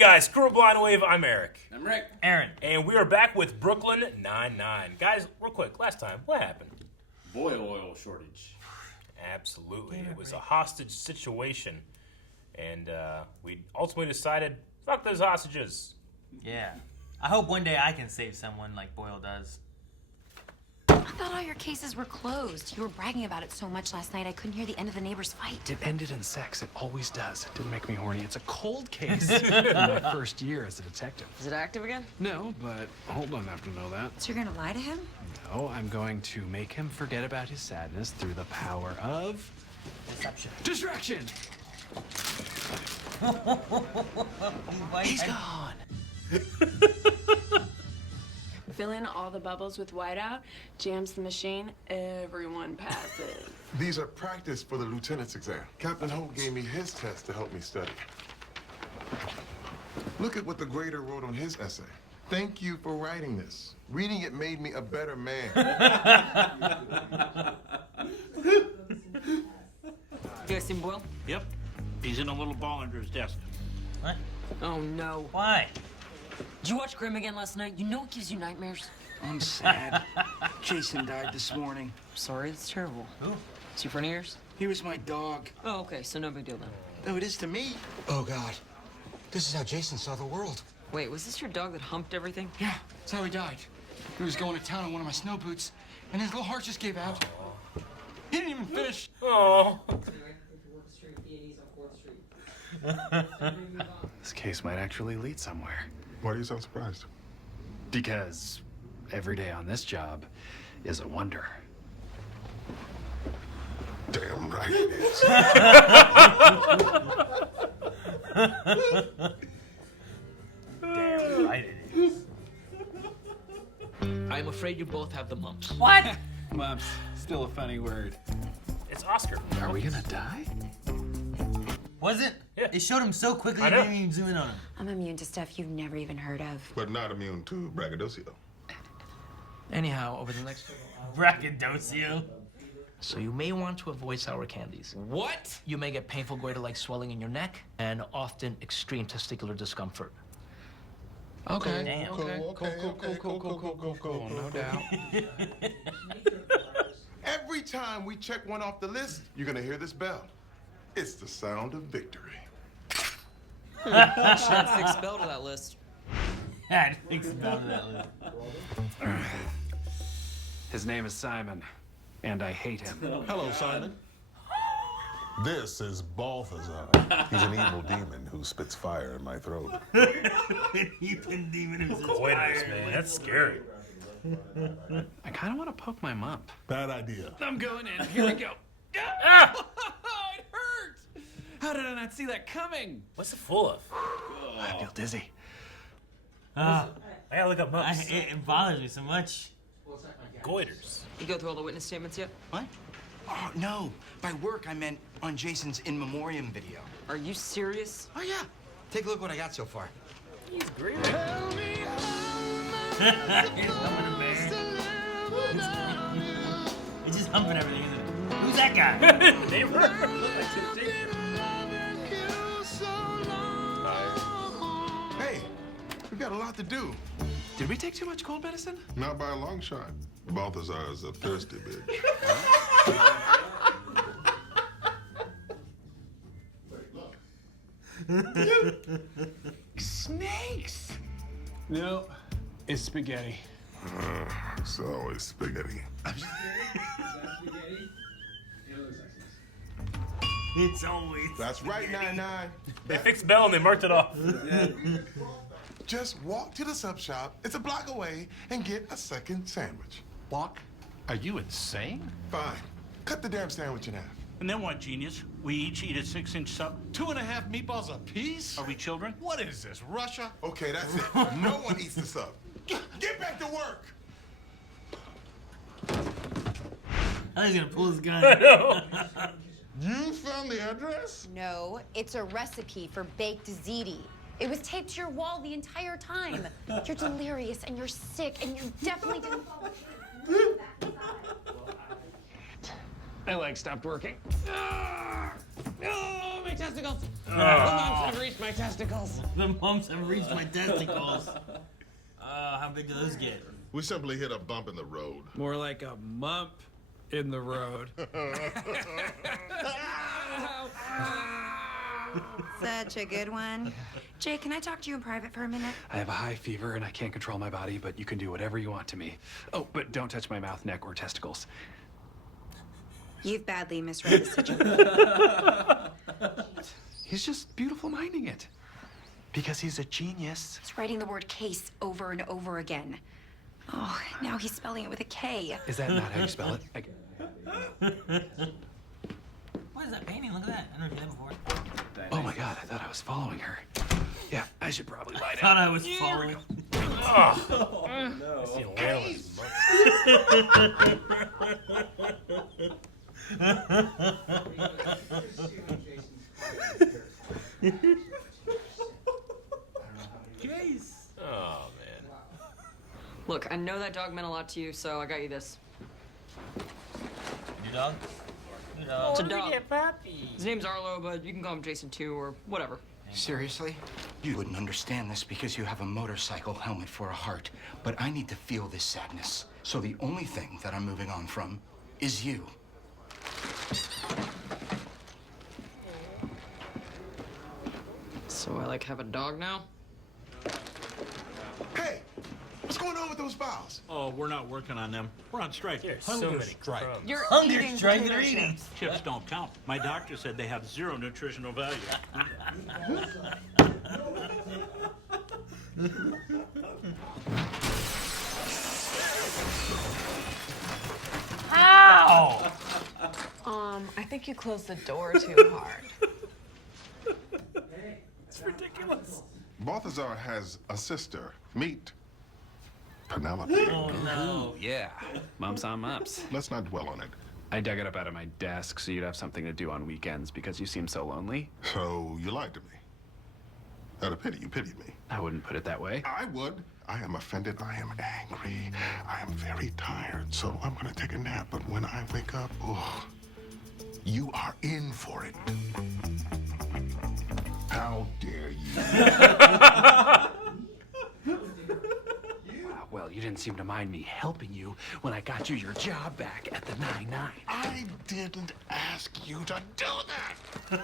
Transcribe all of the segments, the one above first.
guys, Screw a Blind Wave, I'm Eric. I'm Rick. Aaron. And we are back with Brooklyn Nine-Nine. Guys, real quick, last time, what happened? Boil oil shortage. Absolutely. It was a hostage situation. And we ultimately decided, fuck those hostages. Yeah. I hope one day I can save someone like Boyle does. I thought all your cases were closed. You were bragging about it so much last night, I couldn't hear the end of the neighbor's fight. It ended in sex. It always does. It didn't make me horny. It's a cold case in my first year as a detective. Is it active again? No, but hold on, I have to know that. So you're gonna lie to him? No, I'm going to make him forget about his sadness through the power of... Deception. distraction! He's gone. Fill in all the bubbles with whiteout, jams the machine, everyone passes. These are practice for the lieutenant's exam. Captain Holt gave me his test to help me study. Look at what the grader wrote on his essay. Thank you for writing this. Reading it made me a better man. You guys seen Boyle? Yep. He's in a little ball under his desk. What? Oh no. Why? Did you watch Grimm again last night? You know it gives you nightmares. I'm sad. Jason died this morning. Sorry, it's terrible. Who? Is he friend of yours? He was my dog. Oh, okay, so no big deal then. No, it is to me. Oh, God. This is how Jason saw the world. Wait, was this your dog that humped everything? Yeah, that's how he died. He was going to town on one of my snow boots, and his little heart just gave out. He didn't even finish. Oh. This case might actually lead somewhere. Why do you sound surprised? Because every day on this job is a wonder. Damn right it is. Damn right it is. I'm afraid you both have the mumps. What? Mumps. Still a funny word. It's Oscar. Are we gonna die? Was it? Yeah. It showed him so quickly I I know. didn't even zoom in on him. I'm immune to stuff you've never even heard of. But not immune to braggadocio. Anyhow, over the next... Braggadocio. So you may want to avoid sour candies. What? You may get painful goiter-like swelling in your neck and often extreme testicular discomfort. Okay. Damn. Cool, no doubt. Every time we check one off the list, you're gonna hear this bell. It's the sound of victory. Should add 6 spell to that list. I think about that list. His name is Simon, and I hate him. Hello, Simon. This is Balthazar. He's an evil demon who spits fire in my throat. Ethan Demon who's Goiters, man. That's scary. I kind of want to poke my mump. Bad idea. I'm going in. Here we go. Ah! It hurt! How did I not see that coming? What's it full of? I feel dizzy. I gotta look up mumps. It bothers me so much. Goiters. You go through all the witness statements yet? What? Oh, no. By work, I meant on Jason's in memoriam video. Are you serious? Oh, yeah. Take a look what I got so far. He's great. He's humping a bear. It's just humping everything, isn't it? Who's that guy? Neighbor. Hey, we got a lot to do. Did we take too much cold medicine? Not by a long shot. Balthazar is a thirsty bitch. Snakes! No, it's spaghetti. It's always spaghetti. It's always. That's right, 9-9. They fixed Bell and they marked it off. Just walk to the sub shop. It's a block away and get a second sandwich. Walk? Are you insane? Fine. Cut the damn sandwich in half. And then what, genius? We each eat a 6-inch sub. 2.5 meatballs apiece? Are we children? What is this, Russia? Okay, that's it. No one eats the sub. Get back to work. I was gonna pull his gun. You found the address? No, it's a recipe for baked ziti. It was taped to your wall the entire time. You're delirious and you're sick and you definitely didn't follow. My leg stopped working. Oh, my testicles! Oh. The moms have reached my testicles. The moms have reached my testicles. How big do those get? We simply hit a bump in the road. More like a mump in the road. Such a good one. Jay, can I talk to you in private for a minute? I have a high fever and I can't control my body, but you can do whatever you want to me. Oh, but don't touch my mouth, neck, or testicles. You've badly misread the situation. He's just beautiful minding it. Because he's a genius. He's writing the word case over and over again. Oh, now he's spelling it with a K. Is that not how you spell it? What is that painting? Look at that. I've never seen that before. Oh my God, I thought I was following her. Yeah, I should probably lie I down. thought I was following. Oh, no. That's the awareness. Jeez. Oh, man. Look, I know that dog meant a lot to you, so I got you this. New dog? New dog. It's a dog. His name's Arlo, but you can call him Jason too, or whatever. Seriously? You wouldn't understand this because you have a motorcycle helmet for a heart. But I need to feel this sadness. So the only thing that I'm moving on from is you. So I like have a dog now? Hey, what's going on with those files? Oh, we're not working on them. We're on strike. There's so Hunger many strike. crumbs. You're Hunger eating strike, potato they're eating. chips. Chips don't count. My doctor said they have zero nutritional value. Ow! I think you closed the door too hard. It's ridiculous. Balthazar has a sister. Meet Penelope. Oh, no. Yeah, mumps on mumps. Let's not dwell on it. I dug it up out of my desk so you'd have something to do on weekends because you seem so lonely. So you lied to me. Out of pity, you pitied me. I wouldn't put it that way. I would. I am offended. I am angry. I am very tired. So I'm gonna take a nap. But when I wake up, oh, you are in for it. How dare you? Well, you didn't seem to mind me helping you when I got you your job back at the 9-9. I didn't ask you to do that.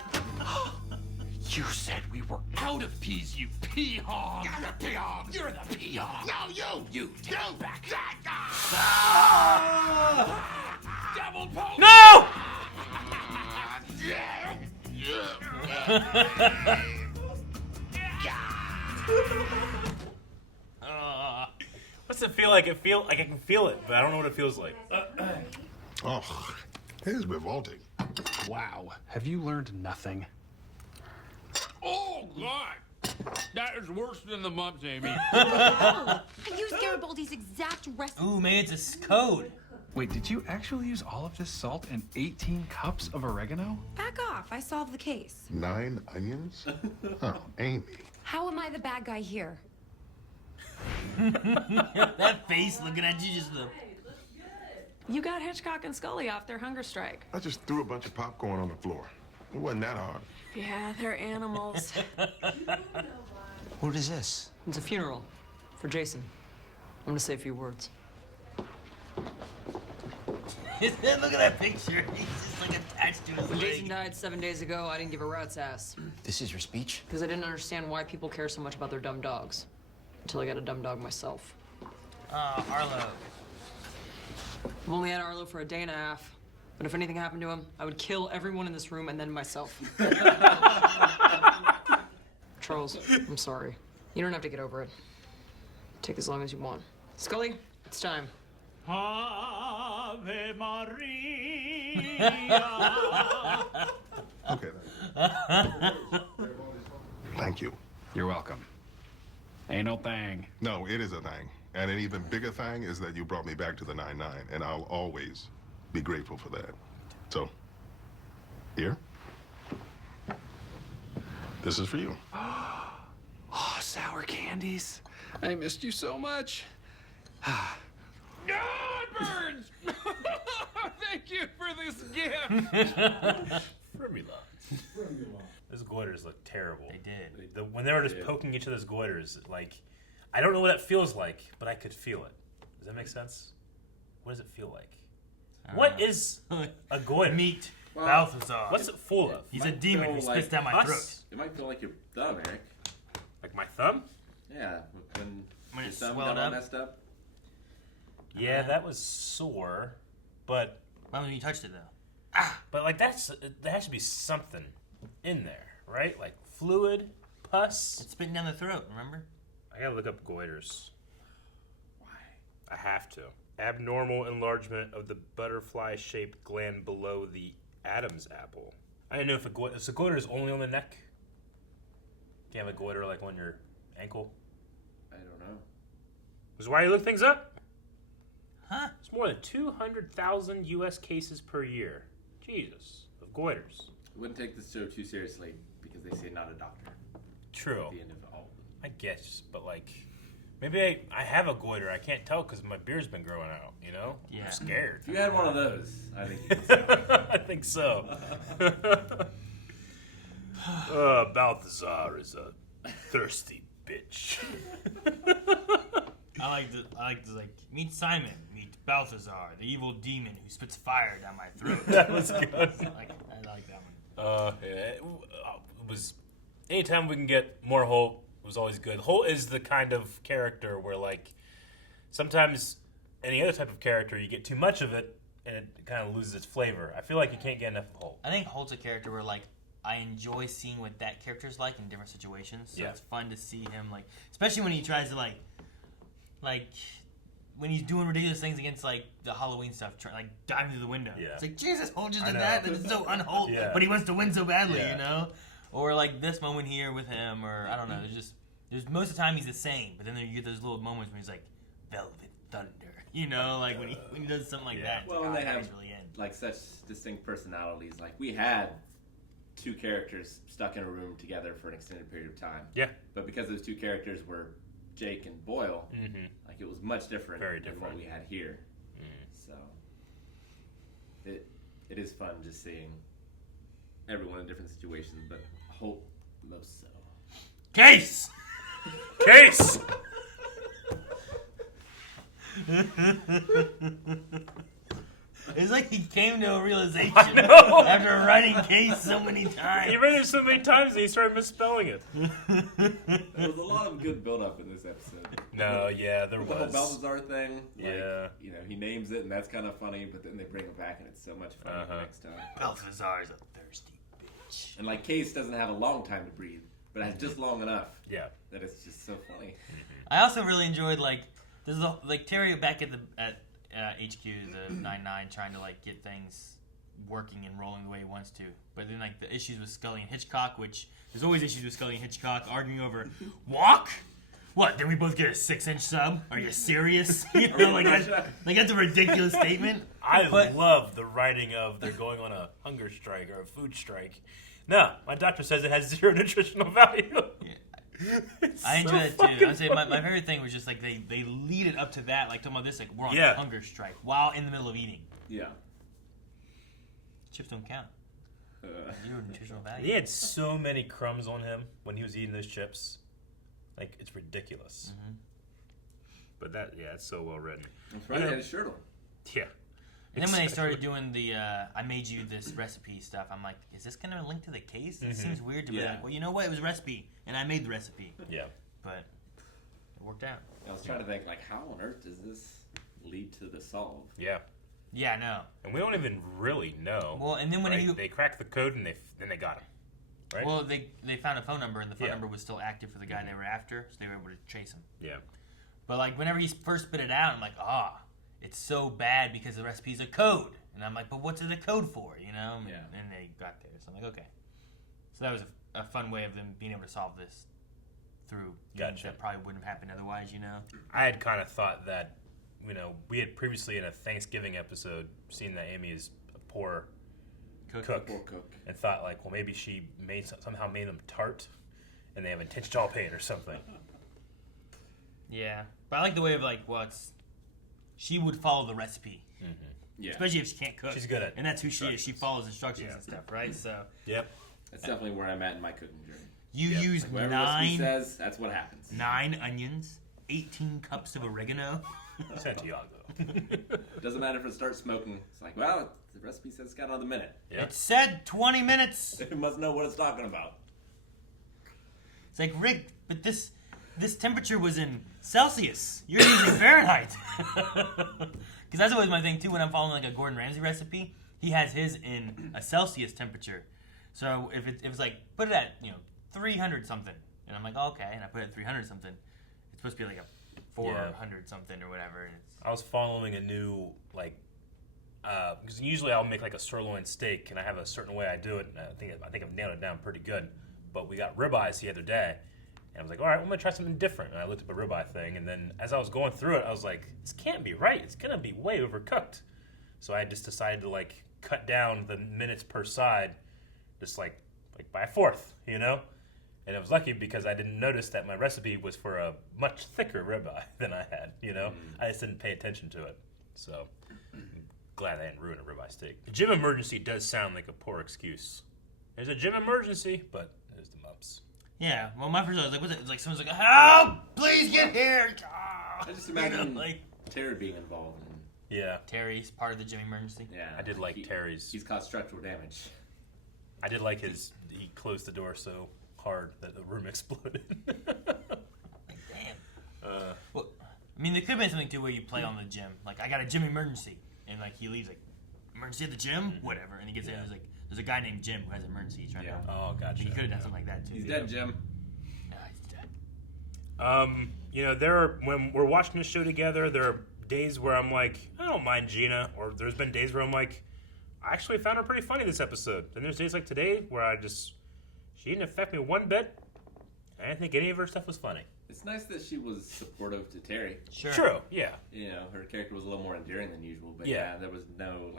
You said we were out of peas, you pea-hog. I'm a pea-hog. You're the pea-hog. No, you. You take it back. Devil pole. No! What's it feel like? I can feel it, but I don't know what it feels like. Oh, it is revolting. Wow. Have you learned nothing? Oh, God! That is worse than the mumps, Amy. I used Garibaldi's exact recipe. Ooh, man, it's a code. Wait, did you actually use all of this salt and 18 cups of oregano? Back off. I solved the case. 9 onions? Oh, Amy. How am I the bad guy here? That face looking at you just the... You got Hitchcock and Scully off their hunger strike. I just threw a bunch of popcorn on the floor. It wasn't that hard. Yeah, they're animals. What is this? It's a funeral for Jason. I'm gonna say a few words. Look at that picture. He's just like attached to his When Jason leg. died 7 days ago, I didn't give a rat's ass. This is your speech? Because I didn't understand why people care so much about their dumb dogs. Until I got a dumb dog myself. Arlo. I've only had Arlo for a day and a half. But if anything happened to him, I would kill everyone in this room and then myself. Charles, I'm sorry. You don't have to get over it. Take as long as you want. Scully, it's time. Ave Maria. Okay. Thank you. You're welcome. Ain't no thing. No, it is a thing. And an even bigger thing is that you brought me back to the 9-9, and I'll always be grateful for that. So, here. This is for you. Oh, sour candies. I missed you so much. God, burns! Thank you for this gift. Formula. Those goiters look terrible. They did. When they were just poking each other's goiters, like, I don't know what that feels like, but I could feel it. Does that make sense? What does it feel like? What is a goiter? Meat. Well, Balthazar. What's it full of? He's a demon who spits down my pus? throat. It might feel like your thumb, Eric. Like my thumb? Yeah, when your it's thumb swelled got all up? messed up. Yeah, that was sore, but Why when you touched it though? but like there has to be something in there, right? Like fluid, pus. It's spitting down the throat. Remember? I gotta look up goiters. Why? I have to. Abnormal enlargement of the butterfly-shaped gland below the Adam's apple. I didn't know if a goiter is only on the neck. You can't have a goiter like on your ankle. I don't know. This is why you look things up. Huh? It's more than 200,000 U.S. cases per year. Jesus, of goiters. I wouldn't take this show too seriously because they say not a doctor. True. At the end of all of them. I guess, but like, maybe I have a goiter. I can't tell because my beard's been growing out. You know? Yeah. I'm scared. If you had one of those, I think you could say. I think so. Balthazar is a thirsty bitch. I like to meet Simon, meet Balthazar, the evil demon who spits fire down my throat. That was good. I like that one. Yeah, it was. Anytime we can get more Holt was always good. Holt is the kind of character where like sometimes any other type of character you get too much of it and it kind of loses its flavor. I feel like you can't get enough of Holt. I think Holt's a character where like I enjoy seeing what that character's like in different situations. So it's fun to see him like, especially when he tries to like when he's doing ridiculous things against like the Halloween stuff, like diving through the window. Yeah. It's like Jesus, Holt just did that. That's so un-Holt. Yeah. But he wants to win so badly, Yeah. you know. Or like this moment here with him, or I don't know. There's most of the time he's the same, but then you get those little moments when he's like Velvet Thunder, you know, like when he does something like that. Well, it's and like, they have he's really in. like such distinct personalities. Like we had two characters stuck in a room together for an extended period of time. Yeah. But because those two characters were Jake and Boyle, like it was much different Very than different. what we had here. So it is fun just seeing everyone in different situations, but Holt most so. Case! Case! It's like he came to a realization after writing Case so many times. He read it so many times that he started misspelling it. There was a lot of good build-up in this episode. No, yeah, there The whole was. Balthazar thing, like, Yeah. you know, he names it and that's kind of funny, but then they bring it back and it's so much fun next time. Balthazar is a thirsty bitch. And like Case doesn't have a long time to breathe, but has just long enough. Yeah. That it's just so funny. I also really enjoyed like Terry back at HQ, the 9-9, trying to like get things working and rolling the way he wants to. But then like the issues with Scully and Hitchcock, which there's always issues with Scully and Hitchcock arguing over walk. What? Did we both get a 6-inch sub? Are you serious? You know, like that's a ridiculous statement. I love the writing of they're going on a hunger strike or a food strike. No, my doctor says it has 0 nutritional value. I enjoy that too. I'd say my favorite thing was just like they lead it up to that, like talking about this, like we're on a hunger strike while in the middle of eating. Yeah. Chips don't count. 0 nutritional value. He had so many crumbs on him when he was eating those chips. Like, it's ridiculous. But it's so well written. That's right, he had his shirt on. Yeah. And then when they started doing the I made you this recipe stuff, I'm like, is this going to link to the case? It seems weird to be like, well, you know what? It was a recipe, and I made the recipe. Yeah. But it worked out. I was trying to think, like, how on earth does this lead to the solve? Yeah. Yeah, no. And we don't even really know. Well, and then when they cracked the code and then they got him. Right? Well, they found a phone number, and the phone number was still active for the guy they were after, so they were able to chase him. Yeah. But like whenever he first spit it out, I'm like, it's so bad because the recipe's a code. And I'm like, but what's it a code for, you know? Yeah. And they got there. So I'm like, okay. So that was a fun way of them being able to solve this through games that probably wouldn't have happened otherwise, you know? I had kind of thought that, you know, we had previously in a Thanksgiving episode seen that Amy is a poor cook. And thought, like, well, maybe she somehow made them tart and they have intentional pain or something. Yeah. But I like the way of, like, well, it's she would follow the recipe. Yeah. Especially if she can't cook. She's good at and that's who she is. She follows instructions and stuff, right? So. Yep. That's definitely where I'm at in my cooking journey. You use Like whatever recipe 9. says, that's what happens. 9 onions, 18 cups of oregano. Santiago. It doesn't matter if it starts smoking. It's like, well, the recipe says it's got another minute. Yeah. It said 20 minutes. It must know what it's talking about. It's like, Rick, but this temperature was in Celsius. You're using Fahrenheit. Because that's always my thing too when I'm following like a Gordon Ramsay recipe. He has his in a Celsius temperature. So if it's like, put it at 300 something, and I'm like, oh, okay, and I put it at 300 something, it's supposed to be like a 400 something or whatever. And it's, I was following a new because usually I'll make like a sirloin steak, and I have a certain way I do it. And I think I've nailed it down pretty good. But we got ribeyes the other day, and I was like, all right, I'm gonna try something different. And I looked up a ribeye thing, and then as I was going through it, I was like, this can't be right. It's gonna be way overcooked. So I just decided to like cut down the minutes per side, just like by a fourth, And I was lucky because I didn't notice that my recipe was for a much thicker ribeye than I had, I just didn't pay attention to it. So I'm glad I didn't ruin a ribeye steak. The gym emergency does sound like a poor excuse. There's a gym emergency, but there's the mumps. yeah, well, my first thought was like, what's it? It's like someone's like, help! Please get here! I just imagine Terry being involved. Yeah. Terry's part of the gym emergency. Yeah. I did like Terry's. He's caused structural damage. I did like he closed the door so hard that the room exploded. Damn. Well, I mean, there could have been something too where you play on the gym. Like, I got a gym emergency. And, like, he leaves, like, emergency at the gym? Whatever. And he gets in and there's a guy named Jim who has emergencies right now. Oh, gotcha. He could have done something like that, too. He's dead, Jim. No, he's dead. When we're watching this show together, there are days where I'm like, I don't mind Gina. Or there's been days where I'm like, I actually found her pretty funny this episode. And there's days like today where she didn't affect me one bit. I didn't think any of her stuff was funny. It's nice that she was supportive to Terry. Sure. True, yeah. Her character was a little more endearing than usual, but yeah there was no,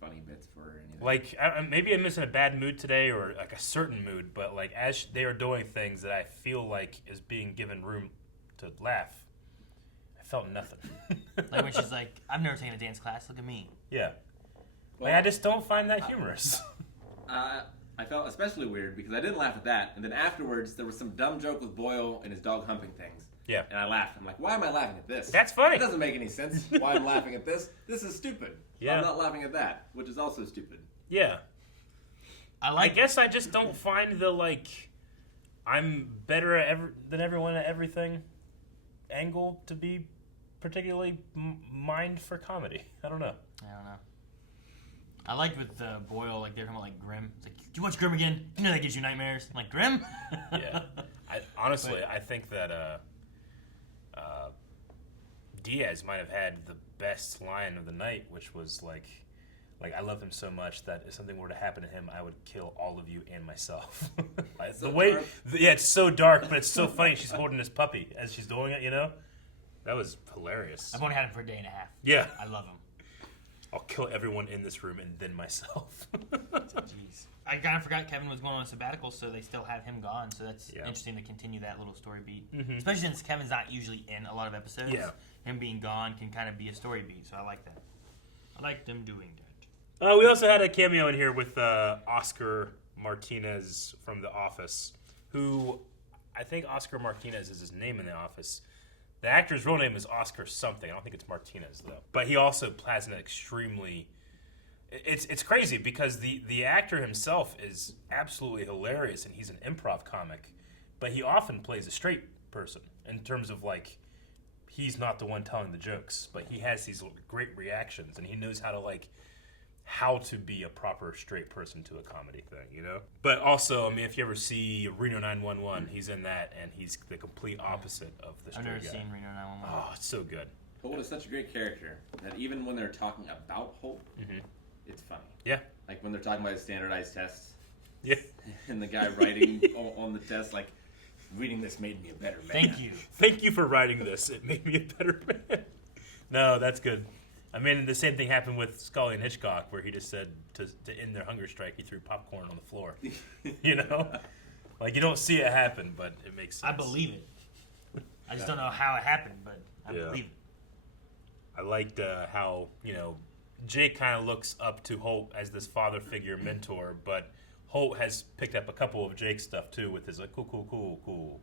funny bits for her or anything. Maybe I'm missing a bad mood today or, a certain mood, but, as they are doing things that I feel like is being given room to laugh, I felt nothing. Like when she's like, I've never taken a dance class, look at me. Yeah. Well, I just don't find that humorous. I felt especially weird because I didn't laugh at that, and then afterwards there was some dumb joke with Boyle and his dog humping things. Yeah. And I laughed. I'm like, why am I laughing at this? That's funny. It doesn't make any sense why I'm laughing at this. This is stupid. Yeah. I'm not laughing at that, which is also stupid. Yeah. I guess I just don't find the, I'm better than everyone at everything angle to be particularly mined for comedy. I don't know. I liked with Boyle, they're talking about, Grimm. It's like, do you watch Grimm again? You know that gives you nightmares. I'm like, Grimm? Yeah. I think that Diaz might have had the best line of the night, which was I love him so much that if something were to happen to him, I would kill all of you and myself. It's so dark, but it's so funny. She's holding this puppy as she's doing it, That was hilarious. I've only had him for a day and a half. Yeah. I love him. I'll kill everyone in this room and then myself. Jeez. I kind of forgot Kevin was going on a sabbatical, so they still have him gone. So that's interesting to continue that little story beat. Mm-hmm. Especially since Kevin's not usually in a lot of episodes. Yeah. Him being gone can kind of be a story beat, so I like that. I like them doing that. We also had a cameo in here with Oscar Martinez from The Office, who I think Oscar Martinez is his name in The Office. The actor's real name is Oscar something. I don't think it's Martinez, though. But he also has an extremely... It's crazy because the actor himself is absolutely hilarious, and he's an improv comic. But he often plays a straight person in terms of, he's not the one telling the jokes. But he has these great reactions, and he knows how to be a proper straight person to a comedy thing, But also, if you ever see Reno 911, he's in that, and he's the complete opposite of the straight guy. I've never seen Reno 911. Oh, it's so good. Holt is such a great character that even when they're talking about Holt, it's funny. Yeah. Like when they're talking about his standardized tests. Yeah. And the guy writing on the test, reading this made me a better man. Thank you. Thank you for writing this. It made me a better man. No, that's good. The same thing happened with Scully and Hitchcock, where he just said to end their hunger strike, he threw popcorn on the floor. You don't see it happen, but it makes sense. I believe it. I just don't know how it happened, but I believe it. I liked how, Jake kind of looks up to Holt as this father figure mentor, but Holt has picked up a couple of Jake's stuff too with his like cool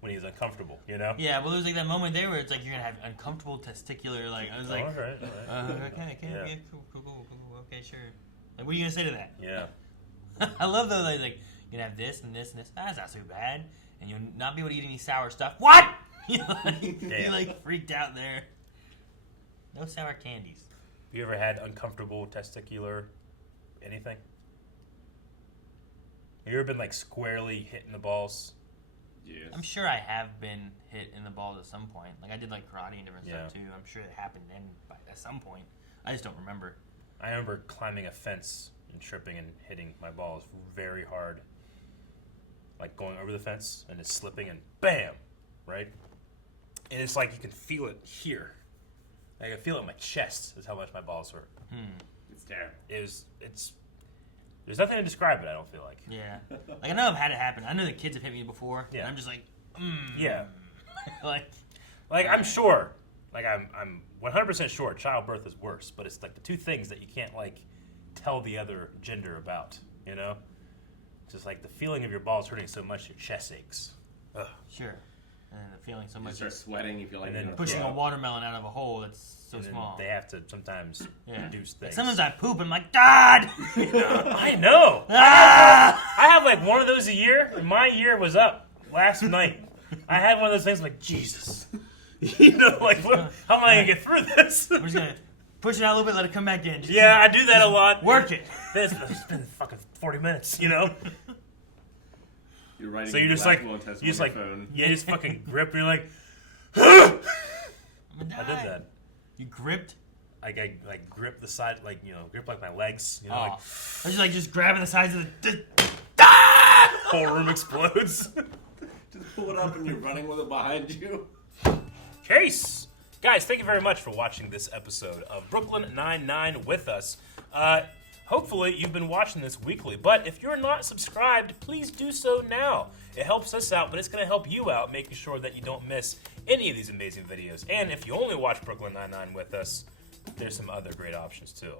when he's uncomfortable, Yeah, well, there's like that moment there where it's like you're gonna have uncomfortable testicular, like I was like, all right. okay, Yeah. cool, okay, sure. Like, what are you gonna say to that? Yeah. I love though, like you're gonna have this and this and this. That's not so bad, and you'll not be able to eat any sour stuff. What? You like freaked out there. No sour candies. You ever had uncomfortable testicular anything? Have you ever been like squarely hitting the balls? Yes. I'm sure I have been hit in the balls at some point. Like I did like karate and different stuff too. I'm sure it happened then at some point. I just don't remember. I remember climbing a fence and tripping and hitting my balls very hard. Like going over the fence and it's slipping and bam, right? And it's like you can feel it here. Like I feel it in my chest is how much my balls hurt. It's terrible. There's nothing to describe it, I don't feel like. Yeah. Like I know I've had it happen. I know the kids have hit me before. Yeah. And I'm just like, Yeah. like I'm sure. Like I'm 100% sure childbirth is worse, but it's like the two things that you can't like tell the other gender about, Just like the feeling of your balls hurting so much your chest aches. Ugh. Sure. And the feeling so You much start sweating. You feel like And then you're pushing a watermelon out of a hole that's so And then small. they have to sometimes reduce Like things. sometimes I poop and I'm like, God! I know. Ah! I have like one of those a year. And my year was up last night. I had one of those things like, Jesus. Like, how am I going to get through this? I'm just going to push it out a little bit, let it come back in. Just I do that a lot. Work it. It's been fucking 40 minutes, You're writing So you're just like, phone. you just fucking grip. You're like, I did that. You gripped? I like grip the side, grip like my legs. I was just grabbing the sides of the. Whole room explodes. Just pull it up and you're running with it behind you. Case! Guys, thank you very much for watching this episode of Brooklyn Nine-Nine with us. Hopefully you've been watching this weekly, but if you're not subscribed, please do so now. It helps us out, but it's going to help you out, making sure that you don't miss any of these amazing videos. And if you only watch Brooklyn Nine-Nine with us, there's some other great options too.